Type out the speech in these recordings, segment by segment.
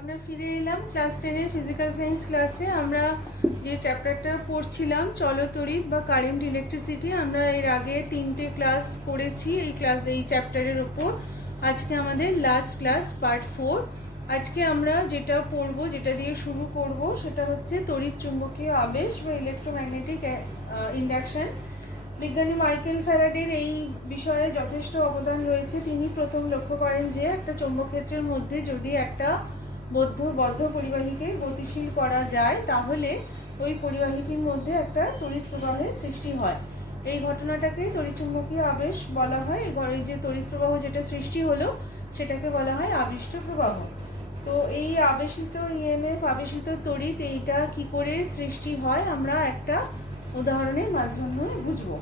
আমরা ফিরে এলাম ক্লাস 10 ফিজিক্যাল সায়েন্স ক্লাসে। আমরা যে চ্যাপ্টারটা পড়ছিলাম চলতড়িৎ বা কারেন্ট ইলেকট্রিসিটি, আমরা এর আগে 3টে ক্লাস করেছি এই চ্যাপ্টারের ওপর। আজকে আমাদের লাস্ট ক্লাস পার্ট 4। আজকে আমরা যেটা পড়বো, যেটা দিয়ে শুরু করব, সেটা হচ্ছে তড়িৎ চুম্বকীয় আবেশ বা ইলেকট্রোম্যাগনেটিক ইন্ডাকশন। বিজ্ঞানী মাইকেল ফ্যারাডের এই বিষয়ে যথেষ্ট অবদান রয়েছে। তিনি প্রথম লক্ষ্য করেন যে একটা চৌম্বকক্ষেত্রের মধ্যে যদি একটা বদ্ধ পরিবাহীকে গতিশীল করা যায়, তাহলে ওই পরিবাহীটির মধ্যে একটা তড়িৎ প্রবাহের সৃষ্টি হয়। এই ঘটনাটাকে তড়িৎচুম্বকীয় আবেশ বলা হয়। এই যে তড়িৎ প্রবাহ যেটা সৃষ্টি হলো, সেটাকে বলা হয় আবিষ্ট প্রবাহ। তো এই আবেশিত ইএমএফ, আবেশিত তড়িৎ, এইটা কি করে সৃষ্টি হয় আমরা একটা উদাহরণের মাধ্যমে বুঝবো।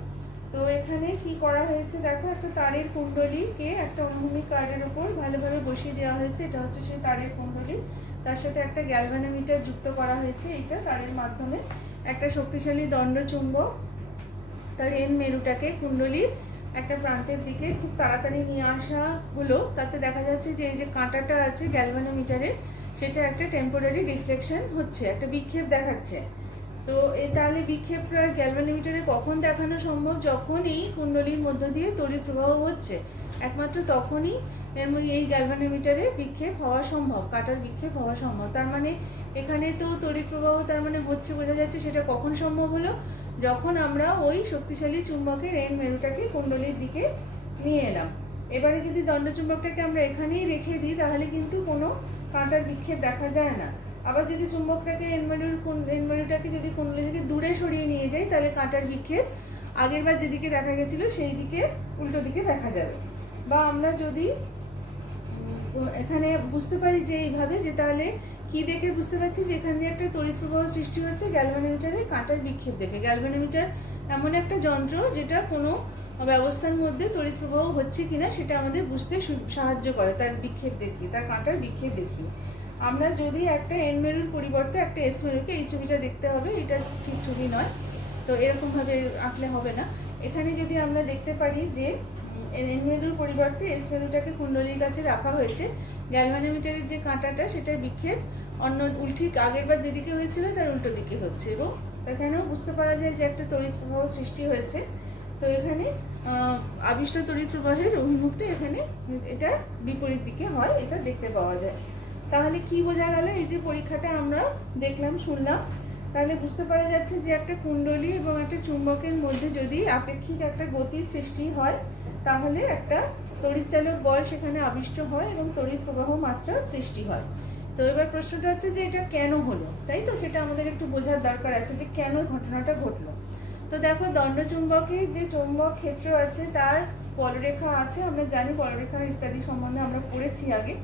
তো এখানে কি করা হয়েছে দেখো, একটা তারের কুণ্ডলীকে একটা অনুভূমিক কার্ডের উপর ভালোভাবে বসিয়ে দেওয়া হয়েছে। এটা হচ্ছে সেই তারের কুণ্ডলী। তার সাথে একটা গ্যালভানোমিটার যুক্ত করা হয়েছে। এইটা তারের মাধ্যমে একটা শক্তিশালী দণ্ড চুম্বক তার এন মেরুটাকে কুণ্ডলীর একটা প্রান্তের দিকে খুব তাড়াতাড়ি নিয়ে আসা হলো। তাতে দেখা যাচ্ছে যে এই যে কাঁটাটা আছে গ্যালভানোমিটারের, সেটা একটা টেম্পোরারি রিফ্লেকশন হচ্ছে, একটা বিক্ষেপ দেখাচ্ছে। তো তাহলে বিক্ষেপটা গ্যালভানোমিটারে কখন দেখানো সম্ভব? যখন এই কুণ্ডলীর মধ্য দিয়ে তড়িৎ প্রবাহ হচ্ছে, একমাত্র তখনই এই গ্যালভানোমিটারে বিক্ষেপ হওয়া সম্ভব, কাটার বিক্ষেপ হওয়া সম্ভব। তার মানে এখানে তো তড়িৎ প্রবাহ তার মানে হচ্ছে, বোঝা যাচ্ছে। সেটা কখন সম্ভব হলো? যখন আমরা ওই শক্তিশালী চুম্বকের এন মেরুটাকে কুণ্ডলীর দিকে নিয়ে এলাম। এবারে যদি দণ্ডচুম্বকটাকে আমরা এখানেই রেখে দিই, তাহলে কিন্তু কোনো কাঁটার বিক্ষেপ দেখা যায় না। আবার যদি চুম্বকটাকে এনমেরুটাকে যদি কুণ্ডলী থেকে দূরে সরিয়ে নিয়ে যাই, তাহলে কাঁটার বিক্ষেপ আগের বার যেদিকে দেখা গেছিল সেই দিকে, উল্টো দিকে দেখা যাবে। বা আমরা যদি এখানে বুঝতে পারি যে এইভাবে, যে তাহলে কি দেখে বুঝতে পারছি যে এখান দিয়ে একটা তড়িৎ প্রবাহ সৃষ্টি হচ্ছে গ্যালভানোমিটারে কাঁটার বিক্ষেপ দেখে। গ্যালভানোমিটার এমন একটা যন্ত্র যেটা কোনো ব্যবস্থার মধ্যে তড়িৎ প্রবাহ হচ্ছে কিনা সেটা আমাদের বুঝতে সাহায্য করে, তার বিক্ষেপ দেখিয়ে, তার কাঁটার বিক্ষেপ দেখিয়ে। আমরা যদি একটা এন মেরুর পরিবর্তে একটা এস মেরুকে, এই ছবিটা দেখতে হবে, এটা ঠিক ছবি নয়, তো এরকমভাবে আঁকলে হবে না। এখানে যদি আমরা দেখতে পারি যে এন মেরুর পরিবর্তে এস মেরুটাকে কুণ্ডলীর কাছে রাখা হয়েছে, গ্যালভানোমিটারের যে কাঁটাটা, সেটার বিক্ষেপ ঠিক আগের বার যেদিকে হয়েছিল তার উল্টো দিকে হচ্ছে, এবং এখানেও বুঝতে পারা যায় যে একটা তড়িৎ প্রবাহ সৃষ্টি হয়েছে। তো এখানে আবিষ্ট তড়িৎ প্রবাহের অভিমুখটা এখানে এটা বিপরীত দিকে হয়, এটা দেখতে পাওয়া যায়। তাহলে কি বোঝা গেল? এই যে পরীক্ষাটা আমরা দেখলাম, শুনলাম, তাহলে বুঝতে পারা যাচ্ছে যে একটা কুণ্ডলী এবং একটা চুম্বকের মধ্যে যদি আপেক্ষিক একটা গতির সৃষ্টি হয়, তাহলে একটা তড়িৎচালক বল সেখানে আবিষ্ট হয় এবং তড়িৎ প্রবাহ মাত্রা সৃষ্টি হয়। তো এবার প্রশ্নটা হচ্ছে যে এটা কেন হলো, তাই তো? সেটা আমাদের একটু বোঝার দরকার আছে যে কেন ঘটনাটা ঘটলো। তো দেখো, দণ্ডচুম্বকের যে চৌম্বক ক্ষেত্র আছে তার বলরেখা আছে, আমরা জানি বলরেখা ইত্যাদি সম্বন্ধে আমরা পড়েছি আগে।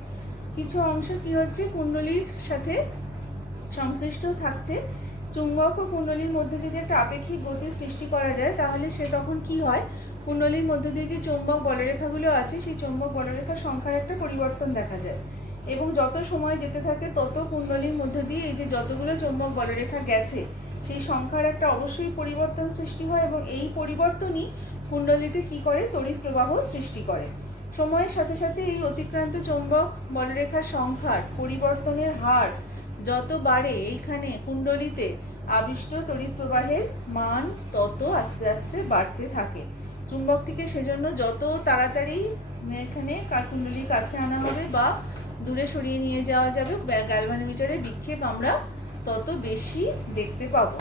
কিছু অংশ কি হচ্ছে, কুণ্ডলীর সাথে সংশ্লিষ্ট থাকছে। চুম্বক ও কুণ্ডলীর মধ্যে যদি একটা আপেক্ষিক গতির সৃষ্টি করা যায়, তাহলে সে তখন কি হয়, কুণ্ডলীর মধ্যে দিয়ে যে চৌম্বক বলরেখাগুলো আছে, সেই চৌম্বক বলরেখার সংখ্যার একটা পরিবর্তন দেখা যায়। এবং যত সময় যেতে থাকে তত কুণ্ডলীর মধ্যে দিয়ে এই যে যতগুলো চৌম্বক বলরেখা গেছে, সেই সংখ্যার একটা অবশ্যই পরিবর্তন সৃষ্টি হয়, এবং এই পরিবর্তনই কুণ্ডলীতে কি করে, তড়িৎ প্রবাহ সৃষ্টি করে। সময়ের সাথে সাথে এই অতিক্রান্ত চৌম্বক বলরেখার সংখ্যার পরিবর্তনের হার যত বাড়ে, এইখানে কুণ্ডলীতে আবিষ্ট তড়িৎ প্রবাহের মান তত আস্তে আস্তে বাড়তে থাকে। চুম্বকটিকে সেজন্য যত তাড়াতাড়ি এখানে কুণ্ডলীর কাছে আনা হবে বা দূরে সরিয়ে নিয়ে যাওয়া যাবে, গ্যালভানোমিটারের বিক্ষেপ আমরা তত বেশি দেখতে পাবো।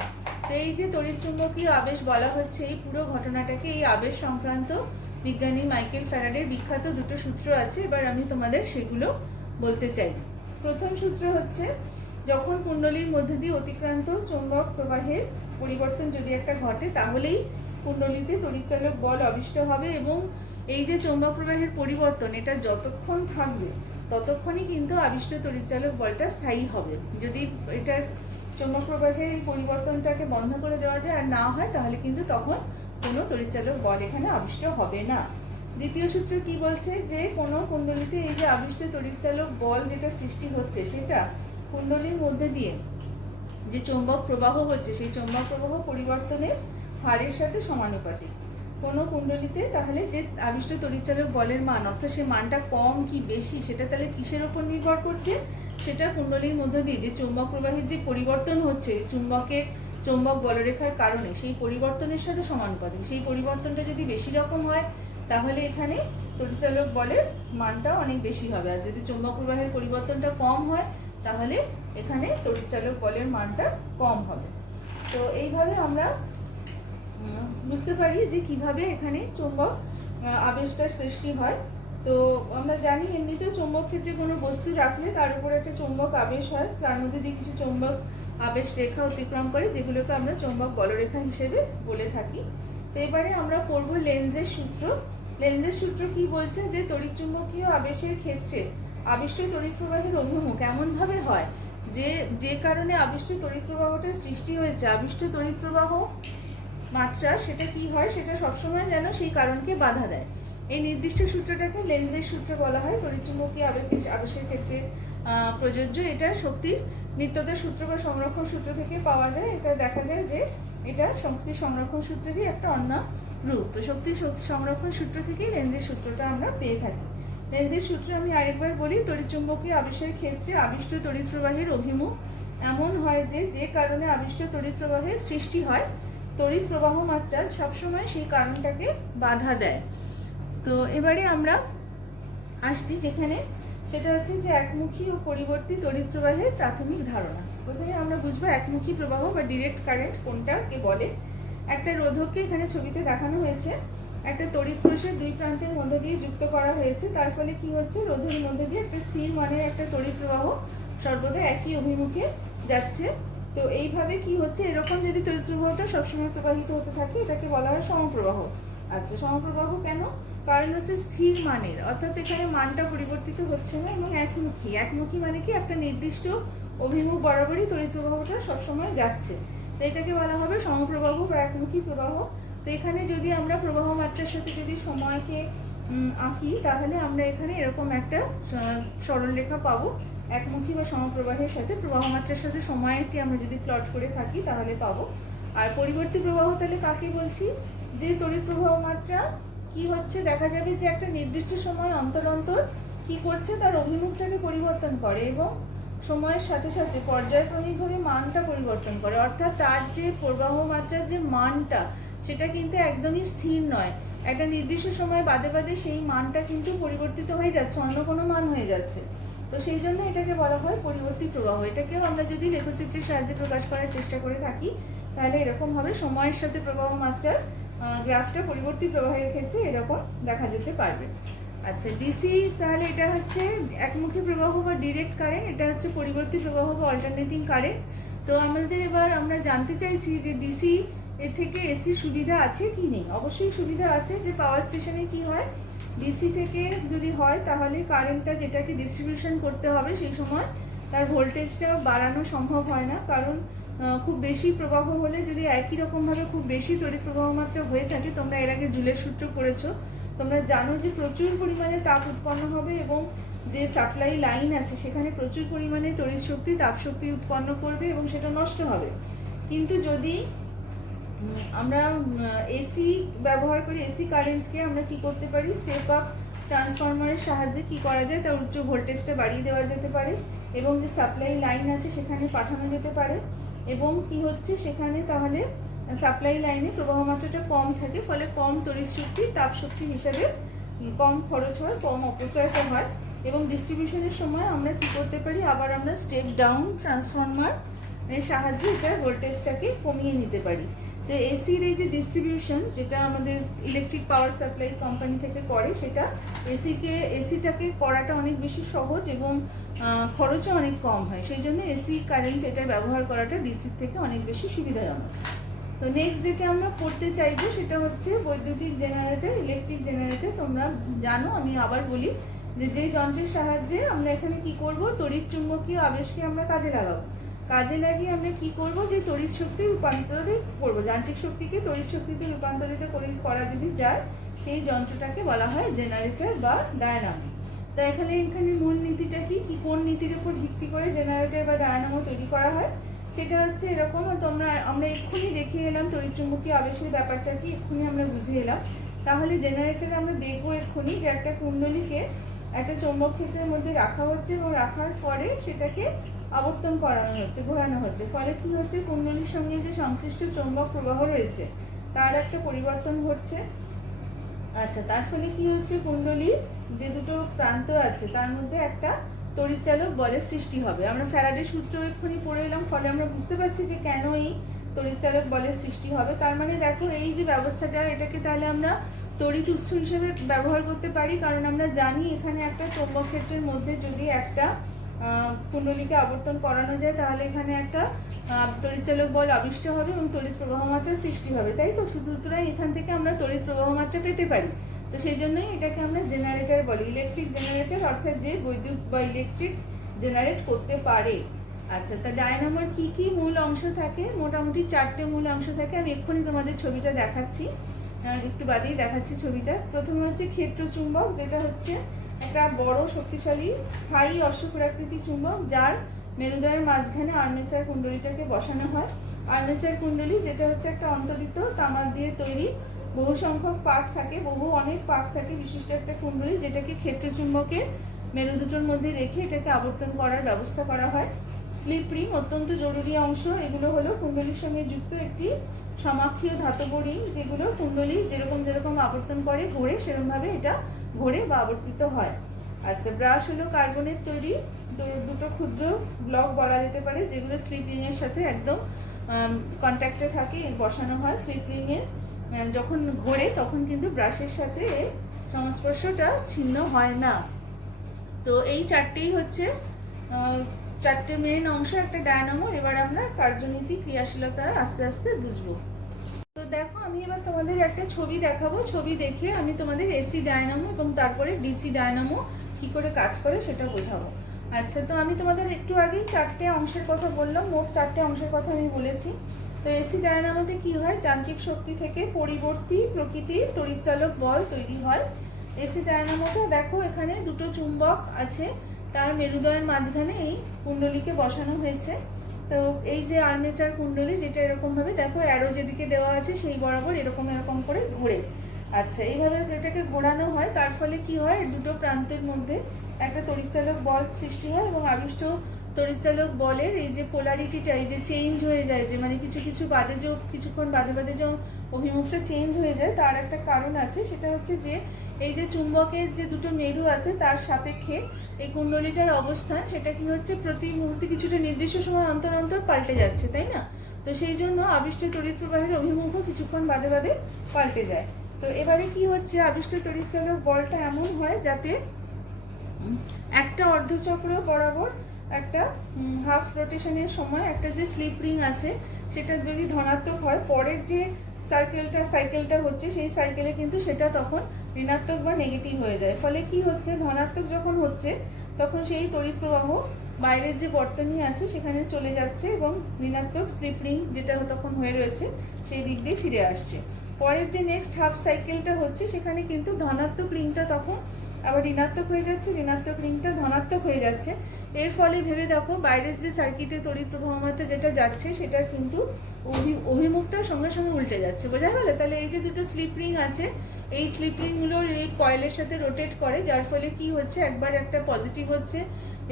তো এই যে তড়িৎ চুম্বকীয় আবেশ বলা হচ্ছে, এই পুরো ঘটনাটাকে, এই আবেশ সংক্রান্ত বিজ্ঞানী মাইকেল ফ্যারাডের বিখ্যাত দুটো সূত্র আছে। এবার আমি তোমাদের সেগুলো বলতে চাই। প্রথম সূত্র হচ্ছে, যখন কুণ্ডলীর মধ্যে দিয়ে অতিক্রান্ত চৌম্বক প্রবাহের পরিবর্তন যদি একটা ঘটে, তাহলেই কুণ্ডলীতে তড়িৎচালক বল আবিষ্ট হবে, এবং এই যে চৌম্বক প্রবাহের পরিবর্তন, এটা যতক্ষণ থাকবে ততক্ষণই কিন্তু আবিষ্ট তড়িৎচালক বলটা স্থায়ী হবে। যদি এটার চৌম্বক প্রবাহের পরিবর্তনটাকে বন্ধ করে দেওয়া যায় আর না হয়, তাহলে কিন্তু তখন কোনো তড়িৎচালক বল এখানে আবিষ্ট হবে না। দ্বিতীয় সূত্র কি বলছে, যে কোনো কুণ্ডলীতে এই যে আবিষ্ট তড়িৎচালক বল যেটা সৃষ্টি হচ্ছে, সেটা কুণ্ডলীর মধ্যে দিয়ে যে চৌম্বক প্রবাহ হচ্ছে, সেই চৌম্বক প্রবাহ পরিবর্তনের হারের সাথে সমানুপাতিক। কোনো কুণ্ডলীতে তাহলে যে আবিষ্ট তড়িৎচালক বলের মান, অর্থাৎ সে মানটা কম কি বেশি, সেটা তাহলে কিসের উপর নির্ভর করছে, সেটা কুণ্ডলীর মধ্য দিয়ে যে চৌম্বক প্রবাহের যে পরিবর্তন হচ্ছে চৌম্বক বলরেখার কারণে, সেই পরিবর্তনের সাথে সমানুপাতিক। সেই পরিবর্তনটা যদি বেশি রকম হয় তাহলে এখানে তড়িৎচালক বলের মানটা অনেক বেশি হবে, আর যদি চৌম্বক প্রবাহের পরিবর্তনটা কম হয় তাহলে এখানে তড়িৎচালক বলের মানটা কম হবে। তো এইভাবে আমরা বুঝতে পারি যে কিভাবে এখানে চৌম্বক আবেশটার সৃষ্টি হয়। তো আমরা জানি এমনিতেও চৌম্বক ক্ষেত্রে কোনো বস্তু রাখলে তার উপর একটা চৌম্বক আবেশ হয়, তার মধ্যে দিয়ে কিছু চৌম্বক আবেশ রেখা অতিক্রম করে, যেগুলোকে আমরা চৌম্বক বলরেখা হিসেবে বলে থাকি। তো এবারে আমরা পড়ব লেন্জের সূত্র। লেন্জের সূত্র কি বলছে, যে তড়িৎচুম্বকীয় আবেশের ক্ষেত্রে আবিষ্ট তড়িৎ প্রবাহের অভিমুখ এমনভাবে হয় যে কারণে আবিষ্ট তড়িৎ প্রবাহটা সৃষ্টি হয়েছে, আবিষ্ট তড়িৎ প্রবাহ মাত্রা সেটা কি হয়, সেটা সবসময় যেন সেই কারণকে বাধা দেয়। এই নির্দিষ্ট সূত্রটাকে লেন্জের সূত্র বলা হয়। তড়িৎচুম্বকীয় আবেশের ক্ষেত্রে প্রযোজ্য। এটা শক্তির নিত্যতার সূত্র বা সংরক্ষণ সূত্র থেকে পাওয়া যায়। এটা দেখা যায় যে এটা শক্তি সংরক্ষণ সূত্রেরই একটা অন্য রূপ। তো শক্তি সংরক্ষণ সূত্র থেকেই লেন্জের সূত্রটা আমরা পেয়ে থাকি। লেন্জের সূত্র আমি আরেকবার বলি। তড়িৎচুম্বকীয় আবেশের ক্ষেত্রে আবিষ্ট তড়িৎ প্রবাহের অভিমুখ এমন হয় যে কারণে আবিষ্ট তড়িৎ প্রবাহের সৃষ্টি হয়, তড়িৎ প্রবাহ মাত্রা সবসময় সেই কারণটাকে বাধা দেয়। তো এবারে আমরা আসছি যেখানে, সেটা হচ্ছে যে একমুখী ও পরিবর্তী তড়িৎ প্রবাহের প্রাথমিক ধারণা। প্রথমে আমরা বুঝবো একমুখী প্রবাহ বা ডিরেক্ট কারেন্ট কোনটাকে বলে। একটা রোধককে এখানে ছবিতে দেখানো হয়েছে, একটা তড়িৎ কোষের দুই প্রান্তের মধ্যে দিয়ে যুক্ত করা হয়েছে। তার ফলে কি হচ্ছে, রোধের মধ্যে দিয়ে একটা স্থির মানের একটা তড়িৎ প্রবাহ সর্বদা একই অভিমুখে যাচ্ছে। তো এইভাবে কি হচ্ছে, এরকম যদি তড়িৎ প্রবাহটা সবসময় প্রবাহিত হতে থাকে এটাকে বলা হয় সমপ্রবাহ। আচ্ছা, সমপ্রবাহ কেন? কারণ হচ্ছে স্থির মানের, অর্থাৎ এখানে মানটা পরিবর্তিত হচ্ছে না, এবং একমুখী। একমুখী মানে কি, একটা নির্দিষ্ট অভিমুখ বরাবরই তড়িৎ প্রবাহটা সবসময় যাচ্ছে। তো এটাকে বলা হবে সমপ্রবাহ বা একমুখী প্রবাহ। তো এখানে যদি আমরা প্রবাহ মাত্রার সাথে যদি সময়কে আঁকি তাহলে আমরা এখানে এরকম একটা সরলরেখা পাবো। একমুখী বা সমপ্রবাহের সাথে প্রবাহ মাত্রার সাথে সময়কে আমরা যদি প্লট করে থাকি তাহলে পাবো। আর পরিবর্তী প্রবাহ তাহলে কাকে বলছি, যে তড়িৎ প্রবাহ মাত্রা কি হচ্ছে, দেখা যাবে যে একটা নির্দিষ্ট সময় অন্তর অন্তর কি করছে, তার অভিমুখটাকে পরিবর্তন করে এবং সময়ের সাথে সাথে পর্যায়ক্রমিকভাবে মানটা পরিবর্তন করে। অর্থাৎ তার যে প্রবাহ মাত্রার যে মানটা সেটা কিন্তু একদমই স্থির নয়, একটা নির্দিষ্ট সময় বাদে বাদে সেই মানটা কিন্তু পরিবর্তিত হয়ে যাচ্ছে, অন্য কোনো মান হয়ে যাচ্ছে। তো সেই জন্য এটাকে বলা হয় পরিবর্তী প্রবাহ। এটাকেও আমরা যদি লেখচিত্রের সাহায্যে প্রকাশ করার চেষ্টা করে থাকি তাহলে এরকমভাবে সময়ের সাথে প্রবাহ মাত্রার গ্রাফটা পরিবর্তী প্রবাহের ক্ষেত্রে এরকম দেখা যেতে পারবে। আচ্ছা, ডিসি তাহলে এটা হচ্ছে একমুখী প্রবাহ বা ডিরেক্ট কারেন্ট, এটা হচ্ছে পরিবর্তী প্রবাহ বা অল্টারনেটিং কারেন্ট। তো আমাদের এবার আমরা জানতে চাইছি যে ডিসি এর থেকে এসির সুবিধা আছে কি নেই। অবশ্যই সুবিধা আছে। যে পাওয়ার স্টেশনে কি হয়, ডিসি থেকে যদি হয় তাহলে কারেন্টটা যেটাকে ডিস্ট্রিবিউশন করতে হবে সেই সময় তার ভোল্টেজটা বাড়ানো সম্ভব হয় না, কারণ খুব বেশি প্রবাহ হলে যদি একই রকমভাবে খুব বেশি তড়িৎ প্রবাহ মাত্রা হয়ে থাকে, তোমরা এর আগে জুলের সূত্র করেছো, তোমরা জানো যে প্রচুর পরিমাণে তাপ উৎপন্ন হবে এবং যে সাপ্লাই লাইন আছে সেখানে প্রচুর পরিমাণে তড়িৎ শক্তি তাপ শক্তি উৎপন্ন করবে এবং সেটা নষ্ট হবে। কিন্তু যদি আমরা এসি ব্যবহার করি, এসি কারেন্টকে আমরা কি করতে পারি, স্টেপ আপ ট্রান্সফরমারের সাহায্যে কি করা যায়, তার উচ্চ ভোল্টেজটা বাড়িয়ে দেওয়া যেতে পারে এবং যে সাপ্লাই লাইন আছে সেখানে পাঠানো যেতে পারে এবং কি হচ্ছে সেখানে তাহলে সাপ্লাই লাইনে প্রবাহ মাত্রাটা কম থাকে, ফলে কম তড়িৎ শক্তি তাপ শক্তি হিসেবে কম খরচ হয়, কম অপচয়টা হয় এবং ডিস্ট্রিবিউশনের সময় আমরা কি করতে পারি, আবার আমরা স্টেপ ডাউন ট্রান্সফরমার এর সাহায্যে এটার ভোল্টেজটাকে কমিয়ে নিতে পারি। তো এসির এই যে ডিস্ট্রিবিউশন যেটা আমাদের ইলেকট্রিক পাওয়ার সাপ্লাই কোম্পানি থেকে করে, সেটা এসিটাকে করাটা অনেক বেশি সহজ এবং খরচও অনেক কম হয়। সেই জন্য এসি কারেন্ট এটার ব্যবহার করাটা ডিসির থেকে অনেক বেশি সুবিধাজনক। তো নেক্সট যেটা আমরা পড়তে চাইবো সেটা হচ্ছে বৈদ্যুতিক জেনারেটর, ইলেকট্রিক জেনারেটর। তোমরা জানো, আমি আবার বলি যে যেই যন্ত্রের সাহায্যে আমরা এখানে কি করব, তড়িৎ চুম্বকীয় আবেশকে আমরা কাজে লাগাবো। কাজে লাগিয়ে আমরা কি করব, যে তড়িৎ শক্তি রূপান্তরিত করব, যান্ত্রিক শক্তিকে তড়িৎ শক্তিতে রূপান্তরিত করা যদি যায় সেই যন্ত্রটাকে বলা হয় জেনারেটর বা ডায়নামো। তো এখানে মূল নীতিটা কি, কোন নীতির উপর ভিত্তি করে জেনারেটর বা ডায়নামো তৈরি করা হয়, সেটা হচ্ছে এরকম। আমরা এক্ষুনি দেখিয়ে এলাম তড়িৎ চুম্বকীয় আবেশের ব্যাপারটা কি, এক্ষুনি আমরা বুঝে এলাম। তাহলে জেনারেটরে আমরা দেখবো এক্ষুনি যে একটা কুণ্ডলীকে একটা চৌম্বক ক্ষেত্রের মধ্যে রাখা হচ্ছে এবং রাখার পরে সেটাকে আবর্তন করানো হচ্ছে, ঘোরানো হচ্ছে। ফলে কি হচ্ছে, কুণ্ডলীর সঙ্গে যে সংশ্লিষ্ট চৌম্বক প্রবাহ রয়েছে তার একটা পরিবর্তন ঘটছে। আচ্ছা, তার ফলে কি হচ্ছে, কুণ্ডলীর যে দুটো প্রান্ত আছে তার মধ্যে একটা তড়িৎচালক বলের সৃষ্টি হবে। আমরা ফ্যারাডের সূত্র এক্ষুনি পড়ে এলাম, ফলে আমরা বুঝতে পারছি যে কেন এই তড়িৎচালক বলের সৃষ্টি হবে। তার মানে দেখো, এই যে ব্যবস্থাটা, এটাকে তাহলে আমরা তড়িৎ উৎস হিসেবে ব্যবহার করতে পারি, কারণ আমরা জানি এখানে একটা চৌম্বক ক্ষেত্রের মধ্যে যদি একটা কুণ্ডলীকে আবর্তন করানো যায় তাহলে এখানে একটা তড়িৎচালক বল আবিষ্ট হবে এবং তড়িৎ প্রবাহ মাত্রার সৃষ্টি হবে, তাই তো? সুতরাং এখান থেকে আমরা তড়িৎ প্রবাহ মাত্রা পেতে পারি। তো সেই জন্যই এটাকে আমরা জেনারেটর বলি, ইলেকট্রিক জেনারেটর, অর্থাৎ যে বৈদ্যুৎ বা ইলেকট্রিক জেনারেট করতে পারে। আচ্ছা, তা ডায়নামোর কি কি মূল অংশ থাকে? মোটামুটি 4টে মূল অংশ থাকে। আমি এক্ষুনি তোমাদের ছবিটা দেখাচ্ছি, একটু বাদেই দেখাচ্ছি ছবিটা। প্রথমে হচ্ছে ক্ষেত্র চুম্বক, যেটা হচ্ছে একটা বড় শক্তিশালী স্থায়ী অশ্বক্ষুরাকৃতি চুম্বক, যার মেরুদয়ের মাঝখানে আর্মেচার কুণ্ডলীটাকে বসানো হয়। আর্মেচার কুণ্ডলী যেটা হচ্ছে একটা অন্তরিত তামার দিয়ে তৈরি, বহু সংখ্যক পাক থাকে, অনেক পাক থাকে বিশিষ্ট একটা কুণ্ডলী, যেটাকে ক্ষেত্র চুম্বকের মেরু দুটোর মধ্যে রেখে এটাকে আবর্তন করার ব্যবস্থা করা হয়। স্লিপ রিং অত্যন্ত জরুরি অংশ। এগুলো হলো কুণ্ডলীর সঙ্গে যুক্ত একটি সমাক্ষীয় ধাতব রিং, যেগুলো কুণ্ডলী যেরকম যেরকম আবর্তন করে ঘোরে সেরকমভাবে এটা ঘোরে বা আবর্তিত হয়। আচ্ছা, ব্রাশ হলো কার্বনের তৈরি দুটো ক্ষুদ্র ব্লক বলা যেতে পারে, যেগুলো স্লিপ রিং এর সাথে একদম কন্ট্যাক্টে থাকে, বসানো হয়। স্লিপ রিং এর যখন ঘোরে তখন কিন্তু ব্রাশের সাথে সংস্পর্শটা ছিন্ন হয় না। তো এই চারটেই হচ্ছে 4টে মেন অংশ একটা ডায়নামো। এবার আমরা কার্যনীতি ক্রিয়াশীলতা আস্তে আস্তে বুঝবো। তো দেখো, আমি এবার তোমাদের একটা ছবি দেখাবো। ছবি দেখে আমি তোমাদের এসি ডায়নামো এবং তারপরে ডিসি ডায়নামো কি করে কাজ করে সেটা বোঝাবো। আচ্ছা, তো আমি তোমাদের একটু আগেই 4টে অংশের কথা বললাম, মোট 4টে অংশের কথা আমি বলেছি। তো এসি ডায়নামোতে কি হয়, যান্ত্রিক শক্তি থেকে পরিবর্তী প্রকৃতির তড়িৎচালক বল তৈরি হয়। এসি ডায়নামোটা দেখো, এখানে দুটো চুম্বক আছে, তার মেরুদয়ের মাঝখানে এই কুণ্ডলীকে বসানো হয়েছে। তো এই যে আর্মেচার কুণ্ডলী, যেটা এরকম ভাবে দেখো অ্যারো যেদিকে দেওয়া আছে সেই বরাবর এরকম এরকম করে ঘোরে। আচ্ছা, এইভাবে এটাকে ঘোরানো হয়। তার ফলে কি হয়, দুটো প্রান্তের মধ্যে একটা তড়িৎচালক বল সৃষ্টি হয় এবং আবিষ্ট তড়িৎচালক বলের এই যে পোলারিটিটা, এই যে চেঞ্জ হয়ে যায়, যে মানে কিছু কিছু বাদে যে কিছুক্ষণ বাদে বাদে যে অভিমুখটা চেঞ্জ হয়ে যায়, তার একটা কারণ আছে। সেটা হচ্ছে যে এই যে চুম্বকের যে দুটো মেরু আছে তার সাপেক্ষে এই কুণ্ডলীটার অবস্থান, সেটা কি হচ্ছে, প্রতি মুহূর্তে কিছুটা নির্দিষ্ট সময় অন্তর অন্তর পাল্টে যাচ্ছে, তাই না? তো সেই জন্য আবিষ্ট তড়িৎ প্রবাহের অভিমুখও কিছুক্ষণ বাদে বাদে পাল্টে যায়। তো এবারে কি হচ্ছে, আবিষ্ট তড়িৎচালক বলটা এমন হয় যাতে একটা অর্ধচক্র বরাবর একটা হাফ রোটেশনের সময় একটা যে স্লিপ রিং আছে সেটা যদি ধনাত্মক হয়, পরের যে সাইকেলটা হচ্ছে সেই সাইকেলে কিন্তু সেটা তখন ঋণাত্মক বা নেগেটিভ হয়ে যায়। ফলে কি হচ্ছে, ধনাত্মক যখন হচ্ছে তখন সেই তড়িৎ প্রবাহ বাইরের যে বর্তনী আছে সেখানে চলে যাচ্ছে এবং ঋণাত্মক স্লিপ রিং যেটা তখন হয়ে রয়েছে সেই দিক দিয়ে ফিরে আসছে। পরের যে নেক্সট হাফ সাইকেলটা হচ্ছে সেখানে কিন্তু ধনাত্মক রিংটা তখন আবার ঋণাত্মক হয়ে যাচ্ছে, ঋণাত্মক রিংটা ধনাত্মক হয়ে যাচ্ছে। এর ফলে ভেবে দেখো, বাইরের যে সার্কিটে তড়িৎ প্রবাহ মাত্রা যেটা যাচ্ছে সেটার কিন্তু অভিমুখটা সঙ্গে সঙ্গে উল্টে যাচ্ছে। বোঝা গেল? তাহলে এই যে দুটো স্লিপ রিং আছে, এই স্লিপ রিংগুলোর এই কয়েলের সাথে রোটেট করে, যার ফলে কি হচ্ছে, একবার একটা পজিটিভ হচ্ছে,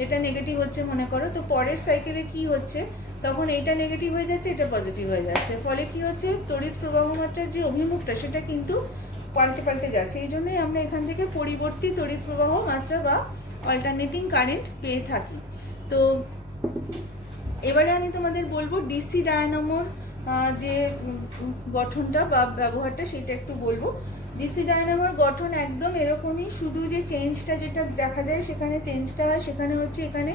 এটা নেগেটিভ হচ্ছে মনে করো। তো পরের সাইকেলে কি হচ্ছে, তখন এইটা নেগেটিভ হয়ে যাচ্ছে, এটা পজিটিভ হয়ে যাচ্ছে। ফলে কি হচ্ছে, তড়িৎ প্রবাহ মাত্রার যে অভিমুখটা সেটা কিন্তু পাল্টে পাল্টে যাচ্ছে। এই জন্যই আমরা এখান থেকে পরিবর্তী তড়িৎ প্রবাহ মাত্রা বা অল্টারনেটিং কারেন্ট পেয়ে থাকি। তো এবারে আমি তোমাদের বলবো ডিসি ডায়নামোর যে গঠনটা বা ব্যবহারটা সেটা একটু বলবো। ডিসি ডায়নামোর গঠন একদম এরকমই, শুধু যে চেঞ্জটা যেটা দেখা যায় সেখানে চেঞ্জটা হয়, সেখানে হচ্ছে এখানে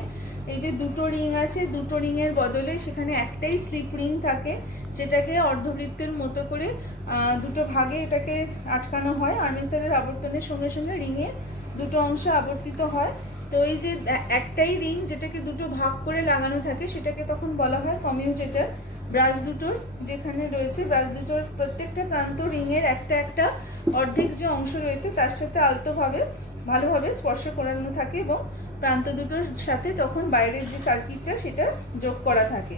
এই যে দুটো রিং আছে, দুটো রিংয়ের বদলে সেখানে একটাই স্লিপ রিং থাকে, সেটাকে অর্ধবৃত্তের মতো করে দুটো ভাগে এটাকে আটকানো হয়। আর্মেচারের আবর্তনের সঙ্গে সঙ্গে রিংয়ের দুটো অংশ আবর্তিত হয়। তো এই যে একটাই রিং যেটাকে দুটো ভাগ করে লাগানো থাকে সেটাকে তখন বলা হয় কমিউটেটর। ব্রাশ দুটোর যেখানে রয়েছে, ব্রাশ দুটোর প্রত্যেকটা প্রান্ত রিংয়ের একটা একটা অর্ধেক যে অংশ রয়েছে তার সাথে আলতোভাবে ভালোভাবে স্পর্শ করানো থাকে এবং প্রান্ত দুটোর সাথে তখন বাইরের যে সার্কিটটা সেটা যোগ করা থাকে।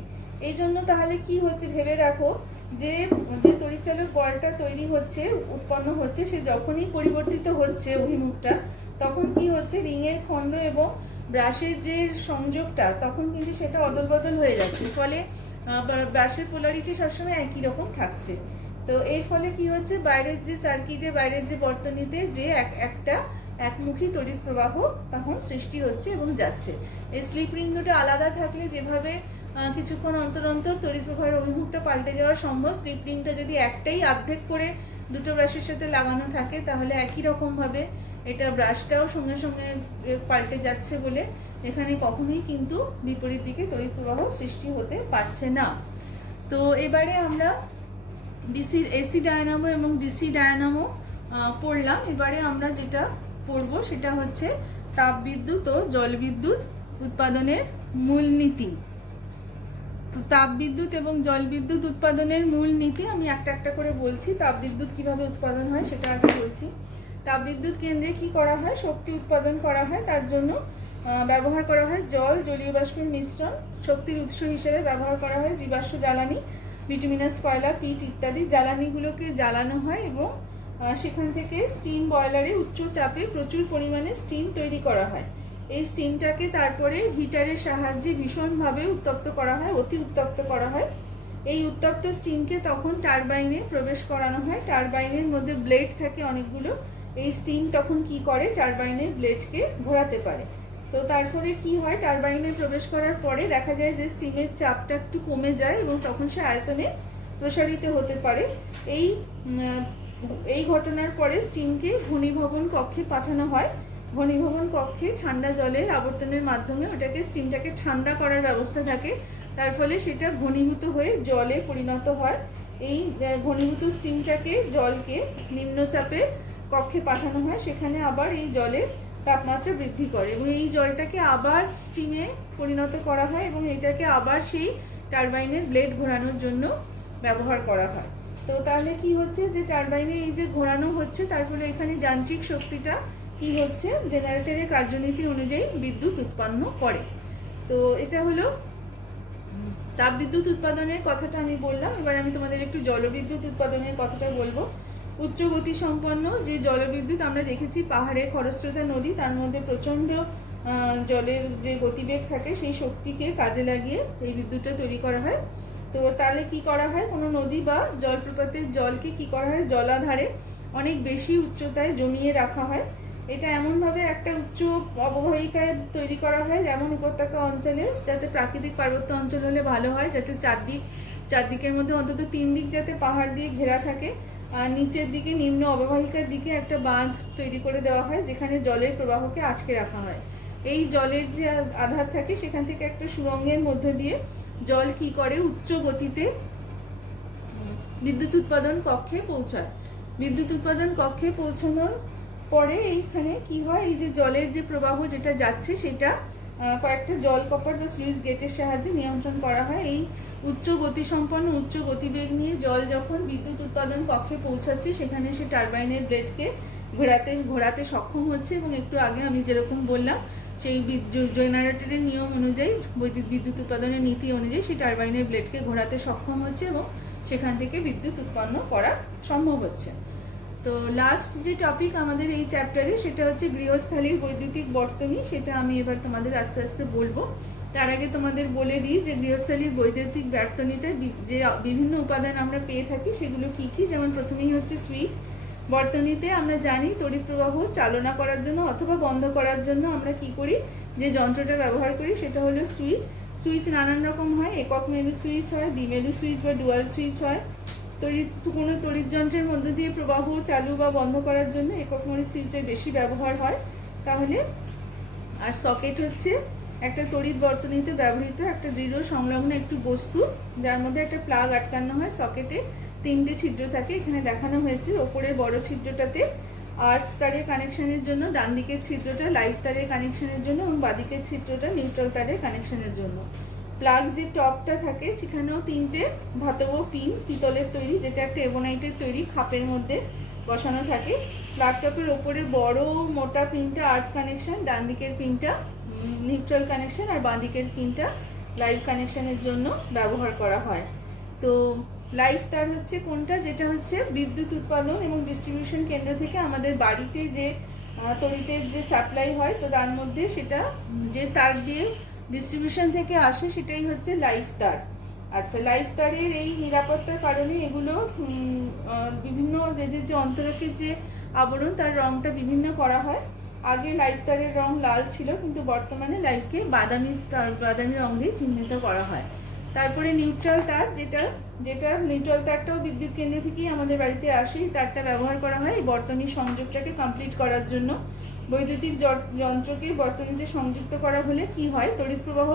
এই জন্য তাহলে কি হচ্ছে, ভেবে রাখো যে যে তড়িৎচালক বলটা তৈরি হচ্ছে, উৎপন্ন হচ্ছে, সে যখনই পরিবর্তিত হচ্ছে অভিমুখটা, তখন কি হচ্ছে, রিংয়ের খণ্ড এবং ব্রাশের যে সংযোগটা তখন কিন্তু সেটা অদল বদল হয়ে যাচ্ছে, ফলে ব্রাশের পোলারিটি সবসময় একই রকম থাকছে। তো এর ফলে কি হচ্ছে, বাইরের যে সার্কিটে, বাইরের যে বর্তনীতে যে একটা একমুখী তড়িৎ প্রবাহ তখন সৃষ্টি হচ্ছে এবং যাচ্ছে। এই স্লিপ রিং দুটো আলাদা থাকলে যেভাবে কিছুক্ষণ অন্তর অন্তর তড়িৎ প্রবাহের অভিমুখটা পাল্টে যাওয়া সম্ভব, স্লিপ রিংটা যদি একটাই অর্ধেক করে দুটো ব্রাশের সাথে লাগানো থাকে তাহলে একই রকমভাবে এটা ব্রাশটাও সঙ্গে সঙ্গে পাল্টে যাচ্ছে বলে এখানে কখনোই কিন্তু বিপরীত দিকে তড়িৎ প্রবাহ সৃষ্টি হতে পারছে না। তো এবারে আমরা এসি ডায়নামো এবং ডিসি ডায়নামো পড়লাম। এবারে আমরা যেটা পড়ব সেটা হচ্ছে তাপবিদ্যুৎ ও জলবিদ্যুৎ উৎপাদনের মূলনীতি। তো তাপবিদ্যুৎ এবং জলবিদ্যুৎ উৎপাদনের মূলনীতি আমি একটা একটা করে বলছি। তাপবিদ্যুৎ কিভাবে উৎপাদন হয় সেটা আগে বলছি। তাপবিদ্যুৎ কেন্দ্রে কি করা হয়, শক্তি উৎপাদন করা হয়, তার জন্য ব্যবহার করা হয় জল, জলীয় বাষ্পের মিশ্রণ। শক্তির উৎস হিসেবে ব্যবহার করা হয় জীবাশ্ম জ্বালানি, বিটুমিনাস কয়লা, পিট ইত্যাদি জ্বালানিগুলোকে জ্বালানো হয় এবং সেখান থেকে স্টিম বয়লারে উচ্চ চাপে প্রচুর পরিমাণে স্টিম তৈরি করা হয়। এই স্টিমটাকে তারপরে হিটারের সাহায্যে ভীষণভাবে উত্তপ্ত করা হয়, অতি উত্তপ্ত করা হয়। এই উত্তপ্ত স্টিমকে তখন টারবাইনে প্রবেশ করানো হয়। টারবাইনের মধ্যে ব্লেড থাকে অনেকগুলো। এই স্টিম তখন কি করে, টারবাইনের ব্লেডকে ঘোরাতে পারে। তো তারপরে কি হয়, টারবাইনে প্রবেশ করার পরে দেখা যায় যে স্টিমের চাপটা একটু কমে যায় এবং তখন সে আয়তনে প্রসারিত হতে পারে। এই ঘটনার পরে স্টিমকে ঘনীভবন কক্ষে পাঠানো হয়। ঘনীভবন কক্ষে ঠান্ডা জলের আবর্তনের মাধ্যমে ওটাকে স্টিমটাকে ঠান্ডা করার ব্যবস্থা থাকে, তার ফলে সেটা ঘনীভূত হয়ে জলে পরিণত হয়। এই ঘনীভূত স্টিমটাকে, জলকে নিম্নচাপে কক্ষে পাঠানো হয়, সেখানে আবার এই জলের তাপমাত্রা বৃদ্ধি করে এবং এই জলটাকে আবার স্টিমে পরিণত করা হয় এবং এটাকে আবার সেই টারবাইনের ব্লেড ঘোরানোর জন্য ব্যবহার করা হয়। তো তাহলে কি হচ্ছে, যে টারবাইনে এই যে ঘোরানো হচ্ছে তার ফলে এখানে যান্ত্রিক শক্তিটা কি হচ্ছে, জেনারেটরের কার্যনীতি অনুযায়ী বিদ্যুৎ উৎপন্ন করে। তো এটা হলো তাপবিদ্যুৎ উৎপাদনের কথাটা আমি বললাম। এবার আমি তোমাদের একটু জলবিদ্যুৎ উৎপাদনের কথাটা বলবো। উচ্চ গতি সম্পন্ন যে জলবিদ্যুৎ আমরা দেখেছি, পাহাড়ে খরস্রোতা নদী, তার মধ্যে প্রচণ্ড জলের যে গতিবেগ থাকে, সেই শক্তিকে কাজে লাগিয়ে এই বিদ্যুৎটা তৈরি করা হয়। তো তাহলে কি করা হয়, কোনো নদী বা জলপ্রপাতের জলকে কি করা হয়, জলাধারে অনেক বেশি উচ্চতায় জমিয়ে রাখা হয়। এটা এমনভাবে একটা উচ্চ অববাহিকায় তৈরি করা হয় যেমন উপত্যকা অঞ্চলে, যাতে প্রাকৃতিক পার্বত্য অঞ্চল হলে ভালো হয়, যাতে চারদিকের মধ্যে অন্তত 3 দিক যাতে পাহাড় দিয়ে ঘেরা থাকে, আর নিচের দিকে নিম্ন অববাহিকার দিকে একটা বাঁধ তৈরি করে দেওয়া হয় যেখানে জলের প্রবাহকে আটকে রাখা হয়। এই জলের যে আধার থাকে সেখান থেকে একটা সুড়ঙ্গের মধ্য দিয়ে জল কি করে, উচ্চ গতিতে বিদ্যুৎ উৎপাদন কক্ষে পৌঁছায়। বিদ্যুৎ উৎপাদন কক্ষে পৌঁছানোর পরে এইখানে কি হয়, এই যে জলের যে প্রবাহ যেটা যাচ্ছে সেটা কয়েকটা জল কপাট বা স্লুইস গেটের সাহায্যে নিয়ন্ত্রণ করা হয়। এই উচ্চ গতিসম্পন্ন উচ্চ গতিবেগ নিয়ে জল যখন বিদ্যুৎ উৎপাদন কক্ষে পৌঁছাচ্ছে, সেখানে সে টারবাইনের ব্লেডকে ঘোরাতে সক্ষম হচ্ছে এবং একটু আগে আমি যেরকম বললাম সেই জেনারেটরের নিয়ম অনুযায়ী, বিদ্যুৎ উৎপাদনের নীতি অনুযায়ী সেই টারবাইনের ব্লেডকে ঘোরাতে সক্ষম হচ্ছে এবং সেখান থেকে বিদ্যুৎ উৎপন্ন করা সম্ভব হচ্ছে। তো লাস্ট যে টপিক আমাদের এই চ্যাপ্টারে সেটা হচ্ছে গৃহস্থালির বৈদ্যুতিক বর্তনী। সেটা আমি এবার তোমাদের আস্তে আস্তে বলবো। তার আগে তোমাদের বলে দিই যে গৃহস্থালির বৈদ্যুতিক বর্তনীতে যে বিভিন্ন উপাদান আমরা পেয়ে থাকি সেগুলো কি কি। যেমন প্রথমেই হচ্ছে সুইচ। বর্তনীতে আমরা জানি তড়িৎ প্রবাহ চালনা করার জন্য অথবা বন্ধ করার জন্য আমরা কি করি, যে যন্ত্রটা ব্যবহার করি সেটা হলো সুইচ। সুইচ নানান রকম হয়, একক মেরু সুইচ হয়, দ্বিমেরু সুইচ বা ডুয়াল সুইচ হয়। কোনো তড়িৎ যন্ত্রের মধ্য দিয়ে প্রবাহ চালু বা বন্ধ করার জন্য একক মেরু সুইচের বেশি ব্যবহার হয়। তাহলে আর সকেট হচ্ছে একটা তড়িৎ বর্তনীতে ব্যবহৃত একটা দৃঢ় সংলগ্ন একটু বস্তু, যার মধ্যে একটা প্লাগ আটকানো হয়। সকেটে 3টে ছিদ্র থাকে, এখানে দেখানো হয়েছে। ওপরের বড় ছিদ্রটাতে আর্থ তারের কানেকশনের জন্য, ডান দিকের ছিদ্রটা লাইট তারের কানেকশনের জন্য এবং বাঁদিকের ছিদ্রটা নিউট্রাল তারের কানেকশনের জন্য। প্লাগ যে টপটা থাকে সেখানেও 3টে ধাতব পিন পিতলের তৈরি, যেটা একটা এবোনাইটের তৈরি খাপের মধ্যে বসানো থাকে। প্লাগ টপের ওপরে বড় মোটা পিনটা আর্থ কানেকশন, ডান দিকের পিনটা নিউট্রাল কানেকশন আর বাঁ দিকের পিনটা লাইভ কানেকশনের জন্য ব্যবহার করা হয়। তো লাইভ তার হচ্ছে কোনটা, যেটা হচ্ছে বিদ্যুৎ উৎপাদন এবং ডিস্ট্রিবিউশন কেন্দ্র থেকে আমাদের বাড়িতে যে তড়িতের যে সাপ্লাই হয়, তো তার মধ্যে সেটা যে তার দিয়ে ডিস্ট্রিবিউশন থেকে আসে সেটাই হচ্ছে লাইভ তার। আচ্ছা, লাইভ তারের এই নিরাপত্তার কারণে এগুলো বিভিন্ন যে অন্তরকের যে আবরণ তার রংটা বিভিন্ন করা হয়। আগে লাইভ তারের রং লাল ছিল, কিন্তু বর্তমানে লাইভকে বাদামি রং দিয়ে চিহ্নিত করা হয়। তারপরে নিউট্রাল তার, যেটা নিউট্রাল তারটাও বিদ্যুৎ কেন্দ্র থেকেই আমাদের বাড়িতে আসে। তারটা ব্যবহার করা হয় এই বর্তনীর সংযোগটাকে কমপ্লিট করার জন্য। বৈদ্যুতিক যন্ত্রকে বর্তনীতে সংযুক্ত করা হলে কি হয়, তড়িৎ প্রবাহ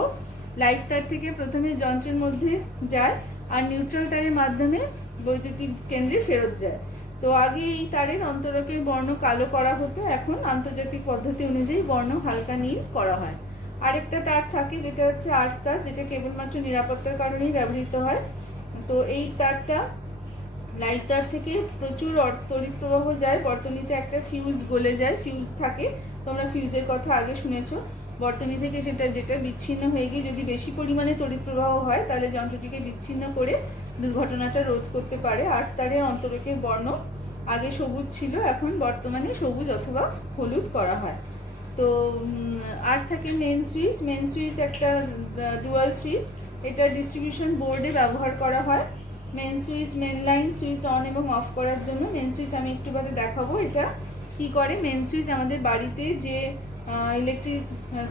লাইভ তার থেকে প্রথমে যন্ত্রের মধ্যে যায় আর নিউট্রাল তারের মাধ্যমে বৈদ্যুতিক কেন্দ্রে ফেরত যায়। তো আগে এই তারের অন্তরকের বর্ণ কালো করা হতো, এখন আন্তর্জাতিক পদ্ধতি অনুযায়ী বর্ণ হালকা নীল করা হয়। আরেকটা তার থাকে যেটা হচ্ছে আর্স তার, যেটা কেবলমাত্র নিরাপত্তার কারণেই ব্যবহৃত হয়। তো এই তারটা লাইভ তার থেকে প্রচুর তড়িৎ প্রবাহ যায়, বর্তনীতে একটা ফিউজ গলে যায়, ফিউজ থাকে, তোমরা ফিউজের কথা আগে শুনেছো। বর্তনী থেকে যেটা বিচ্ছিন্ন হয়ে গিয়ে যদি বেশি পরিমাণে তড়িৎ প্রবাহ হয় তাহলে যন্ত্রটিকে বিচ্ছিন্ন করে দুর্ঘটনাটা রোধ করতে পারে। আর তারের অন্তরকের বর্ণ আগে সবুজ ছিল, এখন বর্তমানে সবুজ অথবা হলুদ করা হয়। তো আর থাকে মেন সুইচ একটা ডুয়াল সুইচ, এটা ডিস্ট্রিবিউশন বোর্ডে ব্যবহার করা হয়। মেন লাইন সুইচ অন এবং অফ করার জন্য। মেন সুইচ আমি একটু বাদে দেখাবো এটা কি করে। মেন সুইচ আমাদের বাড়িতে যে ইলেকট্রিক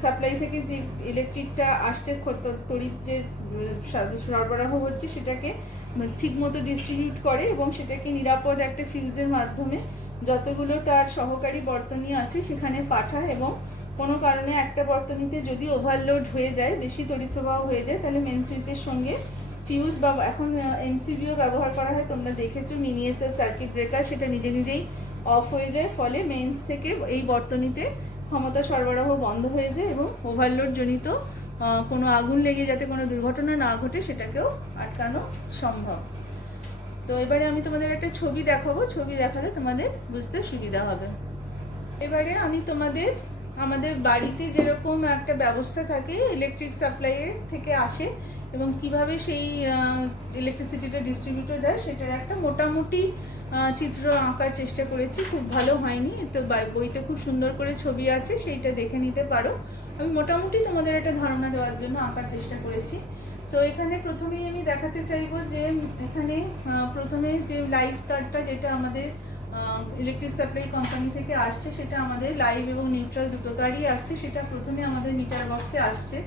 সাপ্লাই থেকে যে ইলেকট্রিকটা আসছে, তড়িৎ যে সরবরাহ হচ্ছে সেটাকে ঠিকমতো ডিস্ট্রিবিউট করে এবং সেটাকে নিরাপদ একটা ফিউজের মাধ্যমে যতগুলো তার সহকারী বর্তনী আছে সেখানে পাঠায়। এবং কোনো কারণে একটা বর্তনীতে যদি ওভারলোড হয়ে যায়, বেশি তড়িৎ প্রবাহ হয়ে যায়, তাহলে মেন সুইচের সঙ্গে ফিউজ বা এখন এমসিবিও ব্যবহার করা হয়, তোমরা দেখেছো মিনিয়েচার সার্কিট ব্রেকার, সেটা নিজেই অফ হয়ে যায়। ফলে মেন্স থেকে এই বর্তনীতে ক্ষমতা সরবরাহ বন্ধ হয়ে যায় এবং ওভারলোড জনিত কোনো আগুন লেগে যাতে কোনো দুর্ঘটনা না ঘটে সেটাকেও আটকানো সম্ভব। তো এবারে আমি তোমাদের একটা ছবি দেখাবো, ছবি দেখালে তোমাদের বুঝতে সুবিধা হবে। এবারে আমি আমাদের বাড়িতে যেরকম একটা ব্যবস্থা থাকে ইলেকট্রিক সাপ্লাইয়ের থেকে আসে এবং কিভাবে সেই ইলেকট্রিসিটিটা ডিস্ট্রিবিউটেড হয় সেটার একটা মোটামুটি চিত্র আঁকার চেষ্টা করেছি। খুব ভালো হয়নি, তো বইতে খুব সুন্দর করে ছবি আছে, সেইটা দেখে নিতে পারো। আমি মোটামুটি তোমাদের একটা ধারণা দেওয়ার জন্য আঁকার চেষ্টা করেছি। তো এখানে প্রথমেই আমি দেখাতে চাইবো যে এখানে প্রথমে যে লাইভ তারটা যেটা আমাদের ইলেকট্রিক সাপ্লাই কোম্পানি থেকে আসছে, সেটা আমাদের লাইভ এবং নিউট্রাল দুটো তারই আসছে। সেটা প্রথমে আমাদের মিটার বক্সে আসছে।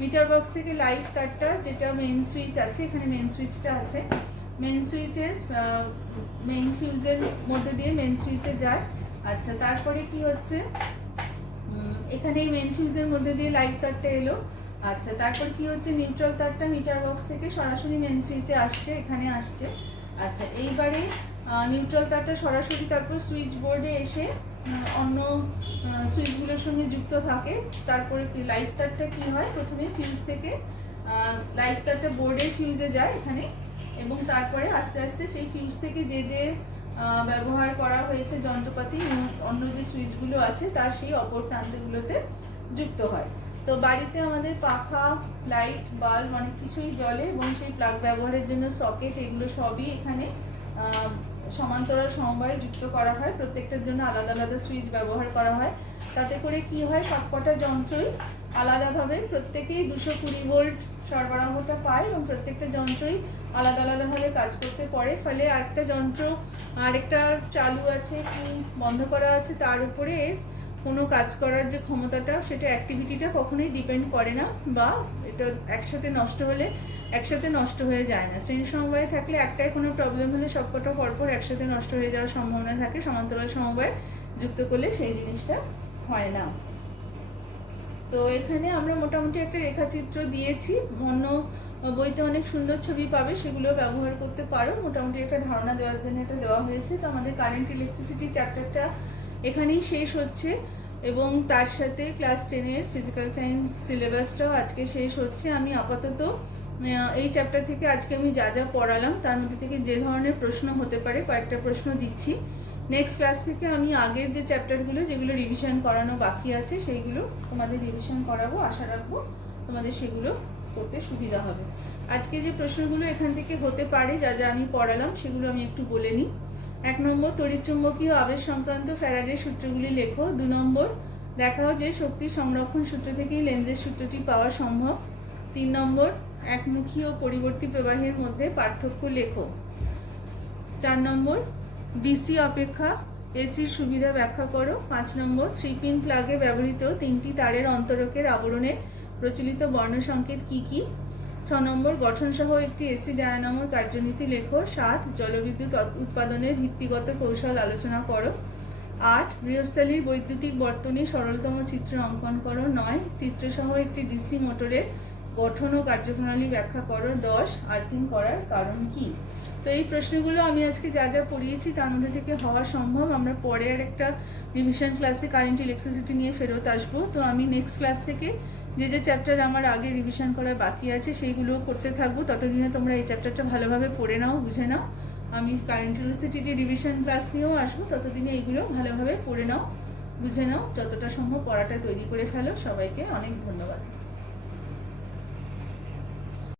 মিটার বক্স থেকে লাইভ তারটা যেটা মেইন সুইচ আছে, এখানে মেইন সুইচটা আছে, মেইন সুইচের মেইন ফিউজের মধ্যে দিয়ে মেইন সুইচে যায়। আচ্ছা, তারপরে কি হচ্ছে, এখানে এই মেইন ফিউজের মধ্যে দিয়ে লাইভ তারটা এলো। আচ্ছা, তারপর কি হচ্ছে, নিউট্রাল তারটা মিটার বক্স থেকে সরাসরি মেইন সুইচে আসছে, এখানে আসছে। আচ্ছা, এইবারে নিউট্রাল তারটা সরাসরি তারপর সুইচ বোর্ডে এসে অন্য সুইচগুলোর সঙ্গে যুক্ত থাকে। তারপরে লাইভ তারটা কি হয়, প্রথমে ফিউজ থেকে লাইভ তারটা বোর্ডের ফিউজে যায় এখানে, এবং তারপরে আস্তে আস্তে সেই ফিউজ থেকে যে ব্যবহার করা হয়েছে যন্ত্রপাতি অন্য যে সুইচগুলো আছে তার সেই অপর প্রান্তগুলোতে যুক্ত হয়। তো বাড়িতে আমাদের পাখা, লাইট, বাল্ব অনেক কিছুই জ্বলে এবং সেই প্লাগ ব্যবহারের জন্য সকেট, এগুলো সবই এখানে সমান্তরাল সমবায়ে যুক্ত করা হয়। প্রত্যেকটার জন্য আলাদা আলাদা সুইচ ব্যবহার করা হয়। তাতে করে কি হয়, সবকটা যন্ত্রই আলাদাভাবে প্রত্যেকেই 220 ভোল্ট সরবরাহটা পায় এবং প্রত্যেকটা যন্ত্রই আলাদা আলাদাভাবে কাজ করতে পারে। ফলে একটা যন্ত্র আরেকটা চালু আছে কি বন্ধ করা আছে তার উপরে কোনো কাজ করার যে ক্ষমতাটা, সেটা অ্যাক্টিভিটিটা কখনোই ডিপেন্ড করে না, বা এটা একসাথে নষ্ট হয়ে যায় না। শ্রেণী সমবায়ে থাকলে একটাই কোনো প্রবলেম হলে সবকটা পরপর একসাথে নষ্ট হয়ে যাওয়ার সম্ভাবনা থাকে। সমান্তরাল সমবায়ে যুক্ত করলে সেই জিনিসটা হয় না। তো এখানে আমরা মোটামুটি একটা রেখাচিত্র দিয়েছি, অন্য বইতে অনেক সুন্দর ছবি পাবে, সেগুলো ব্যবহার করতে পারো। মোটামুটি একটা ধারণা দেওয়ার জন্য এটা দেওয়া হয়েছে। তো আমাদের কারেন্ট ইলেকট্রিসিটি চ্যাপ্টারটা এখানেই শেষ হচ্ছে এবং তার সাথে ক্লাস 10-এর ফিজিক্যাল সায়েন্স সিলেবাসটাও আজকে শেষ হচ্ছে। আমি আপাতত এই চ্যাপ্টার থেকে আজকে আমি যা পড়ালাম তার মধ্যে থেকে যে ধরনের প্রশ্ন হতে পারে কয়েকটা প্রশ্ন দিচ্ছি। নেক্সট ক্লাস থেকে আমি আগের যে চ্যাপ্টারগুলো যেগুলো রিভিশন করানো বাকি আছে সেইগুলো তোমাদের রিভিশন করাবো, আশা রাখবো তোমাদের সেগুলো করতে সুবিধা হবে। আজকে যে প্রশ্নগুলো এখান থেকে হতে পারে যা আমি পড়ালাম সেগুলো আমি একটু বলে নিই। 1 নম্বর, তড়িৎচুম্বকীয় আবেশ সংক্রান্ত ফ্যারাডের সূত্রগুলি লেখো। 2 নম্বর, দেখাও যে শক্তি সংরক্ষণ সূত্র থেকেই লেন্জের সূত্রটি পাওয়া সম্ভব। 3 নম্বর, একমুখী ও পরিবর্তী প্রবাহের মধ্যে পার্থক্য লেখো। 4 নম্বর, ডিসি অপেক্ষা এসির সুবিধা ব্যাখ্যা করো। 5 নম্বর, 3 পিন প্লাগে ব্যবহৃত 3টি তারের অন্তরকের আবরণের প্রচলিত বর্ণ সংকেত কি কি। 6 নম্বর, গঠনসহ একটি এসি ডায়নামোর কার্যনীতি লেখো। 7, জলবিদ্যুৎ উৎপাদনের ভিত্তিগত কৌশল আলোচনা করো। 8, গৃহস্থালির বৈদ্যুতিক বর্তনীর সরলতম চিত্র অঙ্কন করো। 9, চিত্রসহ একটি ডিসি মোটরের গঠন ও কার্যপ্রণালী ব্যাখ্যা করো। 10, আর্থিং করার কারণ কি। তো এই প্রশ্নগুলো আমি আজকে যা যা পড়িয়েছি তার মধ্যে থেকে হওয়া সম্ভব। আমরা পরে আর একটা রিভিশন ক্লাসে কারেন্ট ইলেকট্রিসিটি নিয়ে ফেরত আসবো। তো আমি নেক্সট ক্লাস থেকে যে যে চ্যাপ্টার আমার আগে রিভিশন করা বাকি আছে সেইগুলোও করতে থাকবো। ততদিনে তোমরা এই চ্যাপ্টারটা ভালোভাবে পড়ে নাও, বুঝে নাও। আমি কারেন্ট ইলেকট্রিসিটি রিভিশন ক্লাস নিয়েও আসবো, ততদিনে এইগুলো ভালোভাবে পড়ে নাও, বুঝে নাও। যতটা সম্ভব পড়াটা তৈরি করে ফেলো। সবাইকে অনেক ধন্যবাদ।